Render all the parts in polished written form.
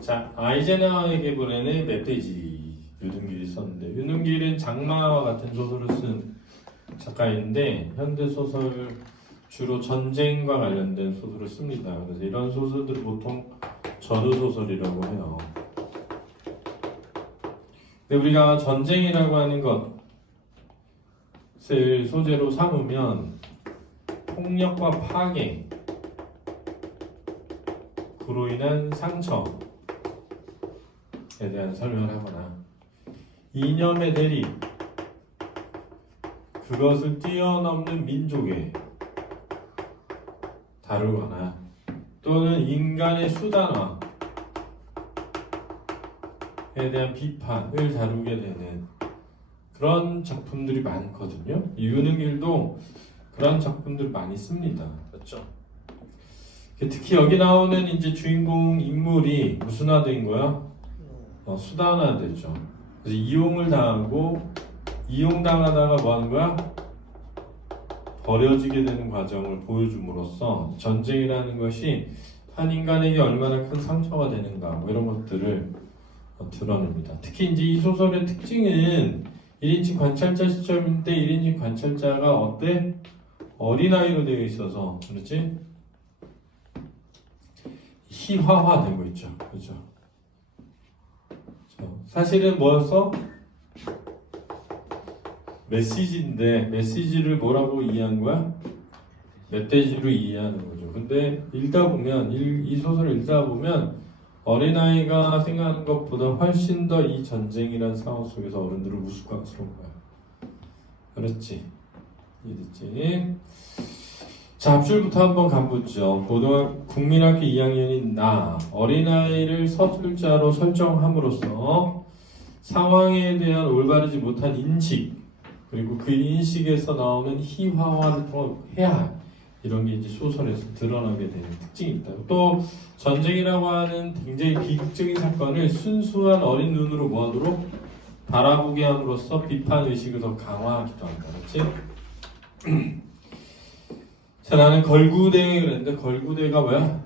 자, 아이젠하워에게 보내는 멧돼지 윤은길이 썼는데 윤은길은 장마와 같은 소설을 쓴 작가인데 현대 소설 주로 전쟁과 관련된 소설을 씁니다. 그래서 이런 소설들을 보통 전후 소설이라고 해요. 근데 우리가 전쟁이라고 하는 것을 소재로 삼으면 폭력과 파괴, 그로 인한 상처에 대한 설명을 하거나 이념의 대립, 그것을 뛰어넘는 민족에 다루거나 또는 인간의 수단화에 대한 비판을 다루게 되는 그런 작품들이 많거든요. 윤은길도 그런 작품들을 많이 씁니다. 그렇죠. 특히 여기 나오는 이제 주인공 인물이 무슨화된 거야? 수단화되죠. 그래서 이용을 당하고 이용당하다가 뭐 하는 거야? 버려지게 되는 과정을 보여줌으로써 전쟁이라는 것이 한 인간에게 얼마나 큰 상처가 되는가 뭐 이런 것들을 드러냅니다. 특히 이제 이 소설의 특징은 1인칭 관찰자 시점인데 1인칭 관찰자가 어때? 어린아이로 되어 있어서 그렇지? 희화화되고 있죠. 그죠? 사실은 뭐였어? 메시지인데 메시지를 뭐라고 이해한 거야? 멧돼지로 이해하는 거죠. 근데 읽다 보면 이 소설을 읽다 보면 어린아이가 생각하는 것보다 훨씬 더 이 전쟁이라는 상황 속에서 어른들은 우스꽝스러운 거야. 그렇지? 이해됐지? 자, 앞줄부터 한번 가보죠. 국민학교 2학년인 나 어린아이를 서술자로 설정함으로써 상황에 대한 올바르지 못한 인식 그리고 그 인식에서 나오는 희화화를 해야 이런 게 이제 소설에서 드러나게 되는 특징이 있다. 또 전쟁이라고 하는 굉장히 비극적인 사건을 순수한 어린 눈으로 뭐하도록 바라보게 함으로써 비판 의식을 더 강화하기도 한다. 그렇지? 자, 나는 걸구대회 그랬는데 걸구대회가 뭐야?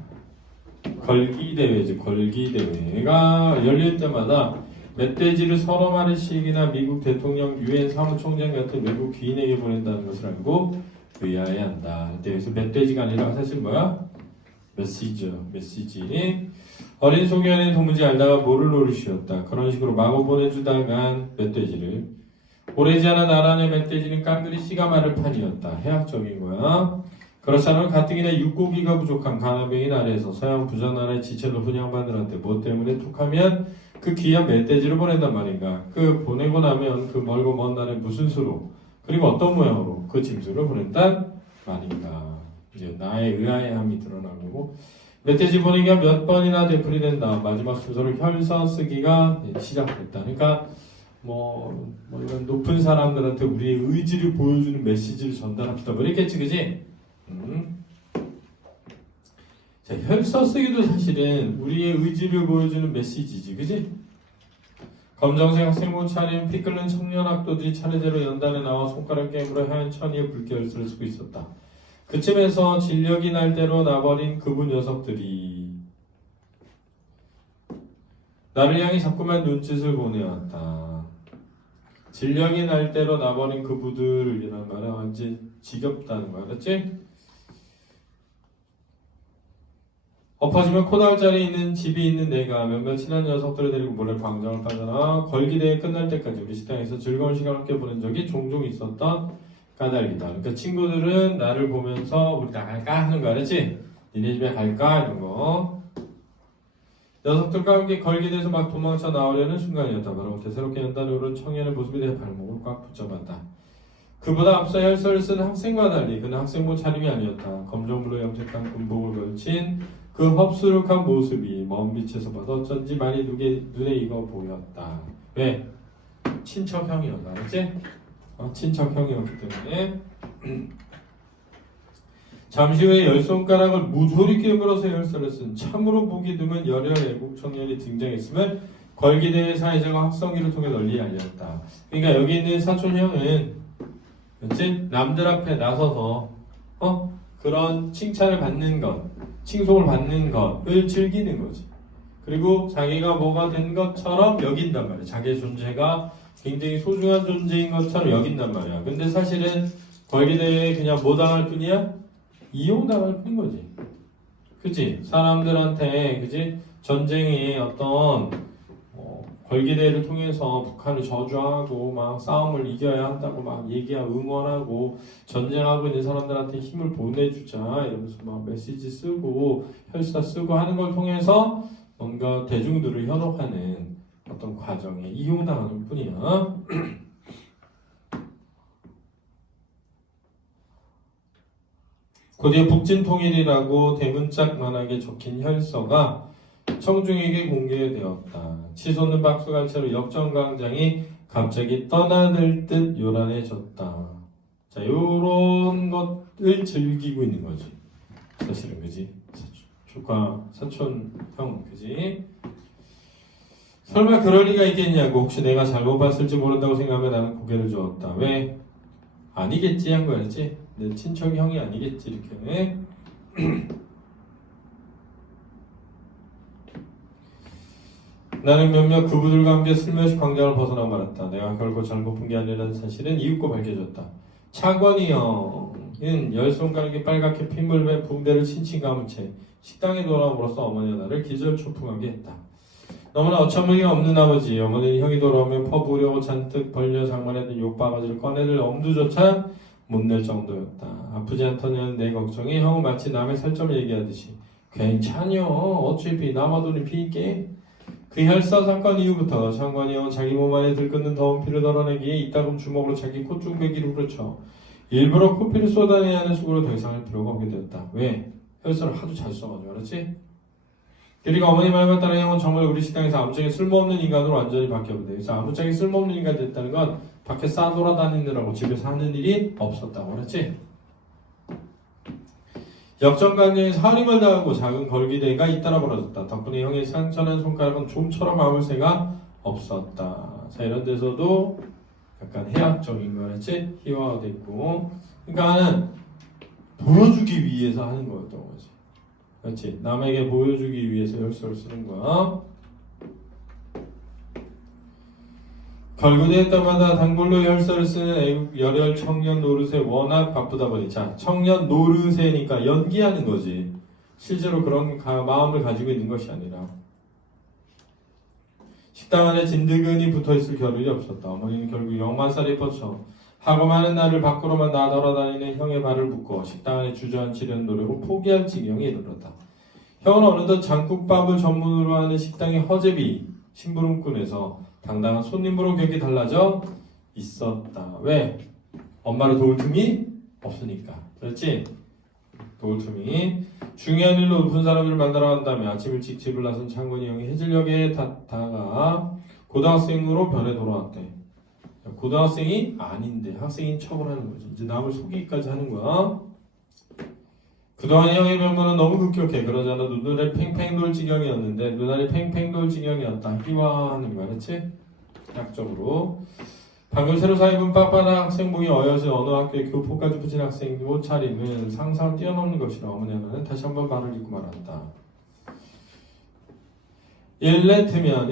걸기대회지. 걸기대회가 열릴 때마다 멧돼지를 서너 마리씩이나 미국 대통령, 유엔 사무총장 같은 외국 귀인에게 보낸다는 것을 알고 의아해야 한다. 그래서 멧돼지가 아니라 사실 뭐야? 메시지. 어린 소년의 도무지 알다가 모를 노릇이었다. 그런 식으로 마구 보내주다간 멧돼지를 오래지 않아 나란의 멧돼지는 깡그리 씨가 마를 판이었다. 해학적인 거야. 그렇지 않으면 가뜩이나 육고기가 부족한 가나베인 아래에서 서양 부자나라의 지체 높은 양반들한테 뭐 때문에 툭하면 그 귀한 멧돼지를 보낸단 말인가. 그 보내고 나면 그 멀고 먼 나라에 무슨 수로 그리고 어떤 모양으로 그 짐승을 보낸단 말인가. 이제 나의 의아해함이 드러나고 멧돼지 보내기가 몇 번이나 되풀이된 다음 마지막 순서로 혈서 쓰기가 시작됐다. 그러니까 뭐 이런 높은 사람들한테 우리의 의지를 보여주는 메시지를 전달합시다. 뭐 이랬겠지, 그지? 자, 혈서 쓰기도 사실은 우리의 의지를 보여주는 메시지지, 그지? 검정색 학생부 차림 피 끓는 청년 학도들이 차례대로 연단에 나와 손가락 게임으로 하얀 천이에 붉게 열쇠를 쓰고 있었다. 그쯤에서 진력이 날 대로 나버린 그분 녀석들이 나를 향해 자꾸만 눈짓을 보내왔다. 진력이 날 대로 나버린 그분들이란 말은 완전 지겹다는 거야, 그렇지? 엎어지면 코다알짜리 있는 집이 있는 내가 몇몇 친한 녀석들을 데리고 몰래 광장을 빠져나와 걸기대회 끝날 때까지 우리 식당에서 즐거운 시간을 함께 보낸 적이 종종 있었던 까닭이다. 그러니까 친구들은 나를 보면서 우리 나갈까 하는 거 알았지? 니네 집에 갈까? 이런 거. 녀석들과 함께 걸기대에서 막 도망쳐 나오려는 순간이었다. 바로 새롭게 연단에 오른 청년의 모습에 대해 발목을 꽉 붙잡았다. 그보다 앞서 혈서를 쓴 학생과 달리 그는 학생부 차림이 아니었다. 검정물로 염색한 군복을 걸친 그 흡수룩한 모습이 먼 빛에서 봐도 어쩐지 많이 눈에 익어 보였다. 왜? 친척형이었다. 알았지? 친척형이었기 때문에 잠시 후에 열 손가락을 무소리 깨물어서 혈서를 쓴 참으로 보기 드문 열혈 애국 청년이 등장했음을 걸기대회 사회자가 확성기를 통해 널리 알렸다. 그러니까 여기 있는 사촌형은 그렇지? 남들 앞에 나서서 그런 칭찬을 받는 것, 칭송을 받는 것을 즐기는 거지. 그리고 자기가 뭐가 된 것처럼 여긴단 말이야. 자기의 존재가 굉장히 소중한 존재인 것처럼 여긴단 말이야. 근데 사실은 걸기대회에 그냥 뭐 당할 뿐이야? 이용당할 뿐인 거지. 그치? 사람들한테, 그치? 전쟁의 어떤 걸기대회를 통해서 북한을 저주하고 막 싸움을 이겨야 한다고 막 얘기하고 응원하고 전쟁하고 있는 사람들한테 힘을 보내주자 이러면서 막 메시지 쓰고 혈사 쓰고 하는 걸 통해서 뭔가 대중들을 현혹하는 어떤 과정에 이용당하는 뿐이야. 그 뒤에 북진통일이라고 대문짝만하게 적힌 혈서가 청중에게 공개되었다. 치솟는 박수가 채로 역정광장이 갑자기 떠나들 듯 요란해졌다. 자, 요런 것을 즐기고 있는 거지. 사실은, 그지? 조카, 사촌, 형, 그지? 설마 그럴 리가 있겠냐고. 혹시 내가 잘못 봤을지 모른다고 생각하면 나는 고개를 저었다. 왜? 아니겠지 한 거였지? 내 친척이 형이 아니겠지 이렇게. 나는 몇몇 그부들과 함께 슬며시 광장을 벗어나 말았다. 내가 결코 잘못 본 게 아니라는 사실은 이윽고 밝혀졌다. 차관이 형은 열 손가락이 빨갛게 핏물에 붕대를 칭칭 감은 채 식당에 돌아옴으로써 어머니가 나를 기절초풍하게 했다. 너무나 어처구니가 없는 아버지. 어머니는 형이 돌아오면 퍼부으려고 잔뜩 벌려 장만했던 욕바가지를 꺼내들 엄두조차 못 낼 정도였다. 아프지 않더냐는 내 걱정에 형은 마치 남의 살점을 얘기하듯이 괜찮여. 어차피 남아돈이 비있게. 그 혈사 사건 이후부터 장관이 형은 자기 몸 안에 들끓는 더운 피를 덜어내기에 이따금 주먹으로 자기 콧중배기를 후려쳐 일부러 코피를 쏟아내야 하는 식으로 더 이상 할 필요가 없게 되었다. 왜? 혈사를 하도 잘 써가지고 알았지? 그러니까 어머니 말과 따라 형은 정말 우리 식당에서 아무짝에 쓸모없는 인간으로 완전히 바뀌었는데 그래서 아무짝에 쓸모없는 인간이 됐다는 건 밖에 싸돌아다니느라고 집에서 하는 일이 없었다고 그랬지? 역전강령에서 하림을 당하고 작은 걸기대회가 잇따라 벌어졌다. 덕분에 형의 상처난 손가락은 좀처럼 아물 새가 없었다. 자, 이런 데서도 약간 해학적인 거였지? 희화화돼 있고. 그러니까는 보여주기 위해서 하는 거였던 거지. 그렇지? 남에게 보여주기 위해서 혈서를 쓰는 거야. 걸구대회 때마다 단골로 혈서를 쓰는 애국 열혈 청년 노릇에 워낙 바쁘다 보니 자 청년 노릇에니까 연기하는 거지 실제로 그런 마음을 가지고 있는 것이 아니라 식당 안에 진드근이 붙어있을 겨를이 없었다. 어머니는 결국 영만살이 뻗쳐 하고 많은 날을 밖으로만 나돌아다니는 형의 발을 묶어 식당 안에 주저앉히려는 노력을 포기할 지경에 이르렀다. 형은 어느덧 장국밥을 전문으로 하는 식당의 허재비 심부름꾼에서 당당한 손님으로 격이 달라져 있었다. 왜? 엄마를 도울 틈이 없으니까. 그렇지? 도울 틈이. 중요한 일로 높은 사람들을 만나러 간다며 아침 일찍 집을 나선 장군이 형이 해질녘에 다가 고등학생으로 변해 돌아왔대. 고등학생이 아닌데 학생인 척을 하는 거지. 이제 남을 속이기까지 하는 거야. 그동안 형의 면모는 너무 급격해. 그러잖아. 눈알이 팽팽 돌 지경이었는데 눈알이 팽팽 돌 지경이었다. 희화하는 거야. 그렇지? 약적으로. 방금 새로 사입은 빳빳한 학생복이 어여서 어느 학교에 교포까지 붙인 학생 옷차림은 상상을 뛰어넘는 것이라 어머니는 다시 한번 말을 잇고 말았다. 일테면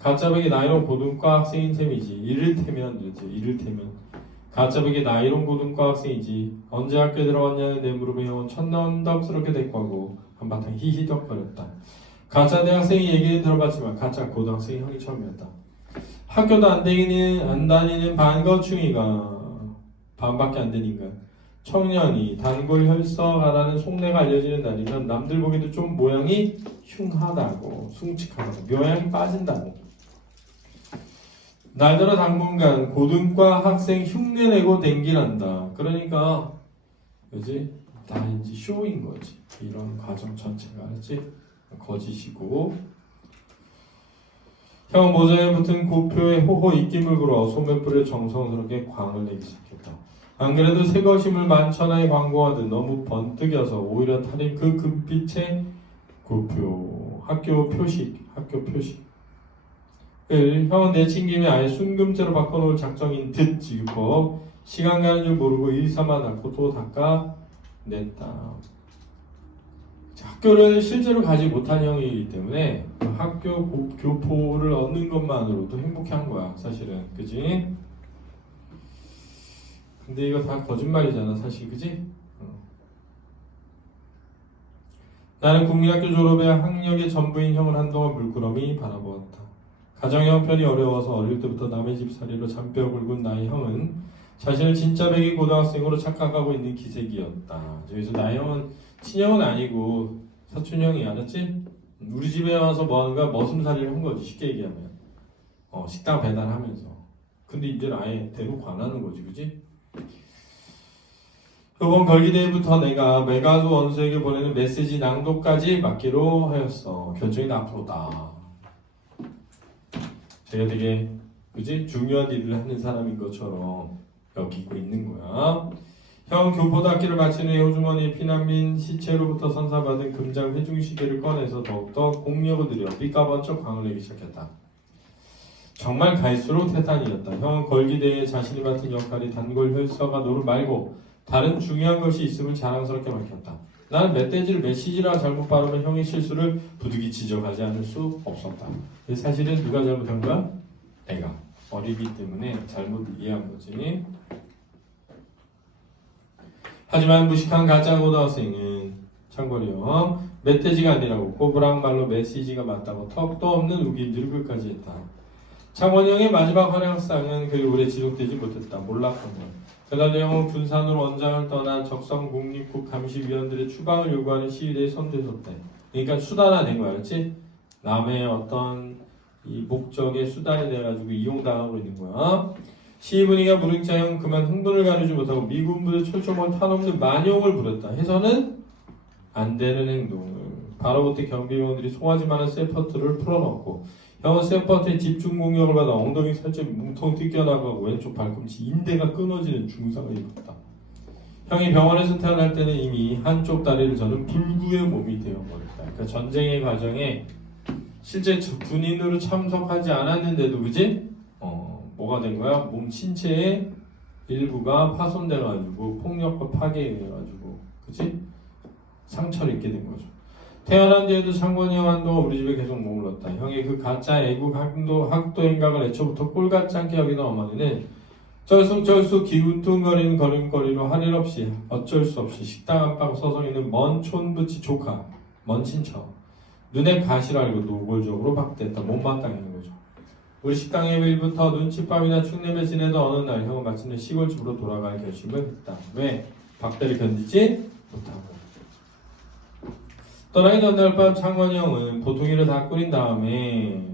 가짜백이 나이론 고등과 학생인 셈이지. 이를테면 가짜백이 나이론 고등과 학생이지. 언제 학교에 들어왔냐는 내 물음에 형은 천남답스럽게 대꾸하고 한바탕 히히덕거렸다. 가짜 대학생이 얘기는 들어봤지만 가짜 고등학생이 형이 처음이었다. 학교도 안 다니는 반거충이가 반밖에 안 되는 인간 청년이 단골 혈서가라는 속내가 알려지는 날이면 남들 보기에도 좀 모양이 흉하다고 숭칙하다고 묘양이 빠진다고 날들어 당분간 고등과 학생 흉내내고 댕기란다. 그러니까 그지? 다 이제 쇼인 거지. 이런 과정 전체가 알지? 거짓이고 형 모자에 붙은 고표에 호호 입김을 불어 소매뿔에 정성스럽게 광을 내기 시작했다. 안 그래도 새것임을 만천하에 광고하듯 너무 번뜩여서 오히려 타린 그 금빛의 고표 학교 표식 형은 내친 김에 아예 순금죄로 바꿔놓을 작정인 듯 지급법 시간 가는 줄 모르고 일삼아 닦고 또 닦아냈다. 학교를 실제로 가지 못한 형이기 때문에 그 학교 교포를 얻는 것만으로도 행복한 거야 사실은. 그지? 근데 이거 다 거짓말이잖아 사실. 그지? 나는 국민학교 졸업에 학력의 전부인 형을 한동안 물끄러미 바라보았다. 가정 형편이 어려워서 어릴 때부터 남의 집살이로 잔뼈 굵은 나의 형은 자신을 진짜 백이 고등학생으로 착각하고 있는 기색이었다. 여기서 나의 형은 친형은 아니고 사촌형이. 알았지? 우리 집에 와서 뭐하는가 머슴살이를 한 거지 쉽게 얘기하면. 식당 배달하면서. 근데 이제는 아예 대놓고 안 하는 거지. 그지? 이번 걸기대회부터 내가 매가수 원수에게 보내는 메시지 낭독까지 맡기로 하였어. 결정이 앞으로다. 제가 되게 그지? 중요한 일을 하는 사람인 것처럼 여기고 있는 거야. 형 교포학기를 마친 후에 호주머니에 피난민 시체로부터 선사받은 금장 회중시계를 꺼내서 더욱더 공력을 들여 삐까번쩍 광을 내기 시작했다. 정말 갈수록 태탄이었다. 형은 걸기대회에 자신이 맡은 역할이 단골 혈서가 노릇 말고 다른 중요한 것이 있음을 자랑스럽게 밝혔다. 나는 멧돼지를 메시지라 잘못 발음한 형의 실수를 부득이 지적하지 않을 수 없었다. 사실은 누가 잘못한 거야? 내가. 어리기 때문에 잘못 이해한 거지. 하지만 무식한 가짜 고등학생은 참고로 멧돼지가 아니라고 꼬부랑 말로 메시지가 맞다고 턱도 없는 우김질을 끝까지 했다. 창원형의 마지막 활약상은 그리 오래 지속되지 못했다. 몰락한 것. 그날 형은 군산으로 원장을 떠난 적성국립국 감시위원들의 추방을 요구하는 시위대에 선대섰대. 그러니까 수단화된 거야, 그렇지? 남의 어떤 이 목적의 수단이 돼가지고 이용당하고 있는 거야. 시위 분위기가 무르익자 형은 그만 흥분을 가리지 못하고 미군 부대 철조망 탄없는 만용을 부렸다. 해서는 안 되는 행동을. 바로 그때 경비병들이 송아지 많은 세퍼트를 풀어넣고 형은 세퍼트에 집중 공격을 받아 엉덩이 살짝 뭉텅 뜯겨나가고 왼쪽 발꿈치 인대가 끊어지는 중상을 입었다. 형이 병원에서 태어날 때는 이미 한쪽 다리를 저는 불구의 몸이 되어버렸다. 그러니까 전쟁의 과정에 실제 군인으로 참석하지 않았는데도 그지? 뭐가 된 거야? 몸 신체의 일부가 파손돼가지고 폭력과 파괴해가지고 그지? 상처를 입게 된 거죠. 태어난 뒤에도 창건이 형 한동안 우리 집에 계속 머물렀다. 형의 그 가짜 애국 학도 행각을 애초부터 꼴같지 않게 여기던 어머니는 쩔쑥쩔쑥 기운퉁거리는 걸음걸이로 할 일 없이 어쩔 수 없이 식당 안방 서성이는 먼 촌부치 조카, 먼 친척 눈에 가시를 알고 노골적으로 박대했다. 못마땅한 거죠. 우리 식당의 일부터 눈칫밥이나 축내며 지내던 어느 날 형은 마침내 시골집으로 돌아갈 결심을 했다. 왜? 박대를 견디지 못하고. 떠나기 전날 밤 창건이 형은 보통이를 다 끓인 다음에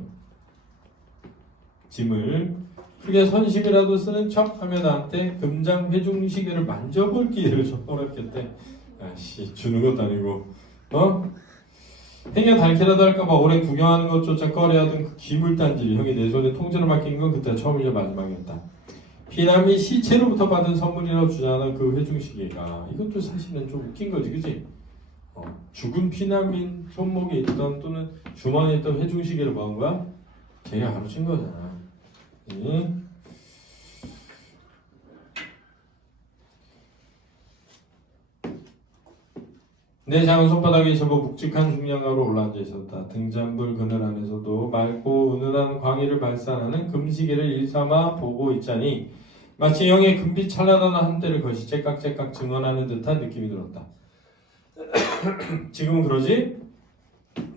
짐을 크게 선심이라도 쓰는 척하며 나한테 금장 회중시계를 만져볼 기회를 허락했대. 아씨 주는 것도 아니고 행여 닳게라도 할까봐 오래 구경하는 것조차 꺼려하던 그 기물단지를 형이 내 손에 통째로 맡긴 건 그때 처음이자 마지막이었다. 피난민 시체로부터 받은 선물이라고 주장하는 그 회중시계가 이것도 사실은 좀 웃긴 거지 그치? 죽은 피난민 손목에 있던 또는 주머니에 있던 회중시계를 뭐 한 거야? 걔가 가르친 거잖아. 내 작은 손바닥에 접어 묵직한 중량가로 올라앉아 있었다. 등잔불 그늘 안에서도 맑고 은은한 광의를 발산하는 금시계를 일삼아 보고 있자니 마치 형의 금빛 찬란한 한때를 것이 째깍째깍 증언하는 듯한 느낌이 들었다. 지금은 그러지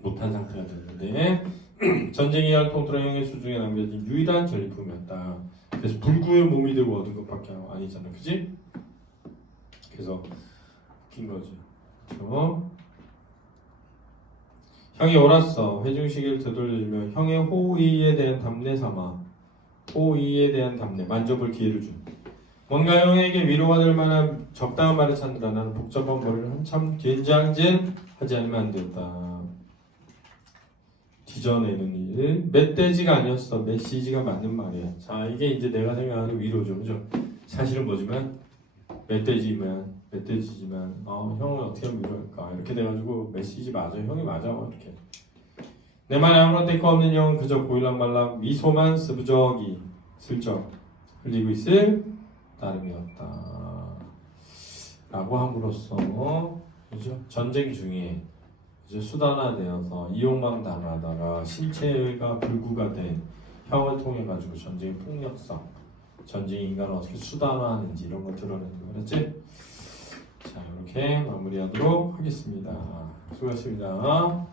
못한 상태가 됐는데 전쟁이 할 통틀어 형의 수중에 남겨진 유일한 전리품이었다. 그래서 불구의 몸이 되고 얻은 것밖에 아니잖아, 그지? 그래서 웃긴 거지. 그렇죠? 형이 옳았어. 회중시계를 되돌려주며 형의 호의에 대한 담내 삼아 호의에 대한 담내 만져볼 기회를 준. 뭔가 형에게 위로가 될 만한 적당한 말을 찾느라 나는 복잡한 머리를 한참 된장질 하지 않으면 안 되었다. 뒤져내는 일. 멧돼지가 아니었어. 메시지가 맞는 말이야. 자, 이게 이제 내가 생각하는 위로죠. 그죠? 사실은 뭐지만 멧돼지지만 형을 어떻게 하면 위로할까? 이렇게 돼가지고 메시지 맞아. 형이 맞아. 이렇게. 내 말에 아무런 대가 없는 형은 그저 보일락말락 미소만 스부적이 슬쩍 흘리고 있을 따름이었다. 라고 함으로써 그죠? 전쟁 중에 이제 수단화되어서 이용만 당하다가 신체가 불구가 된 형을 통해 가지고 전쟁의 폭력성, 전쟁 인간을 어떻게 수단화하는지 이런 거 드러내는 거 그렇지? 자 이렇게 마무리하도록 하겠습니다. 수고하셨습니다.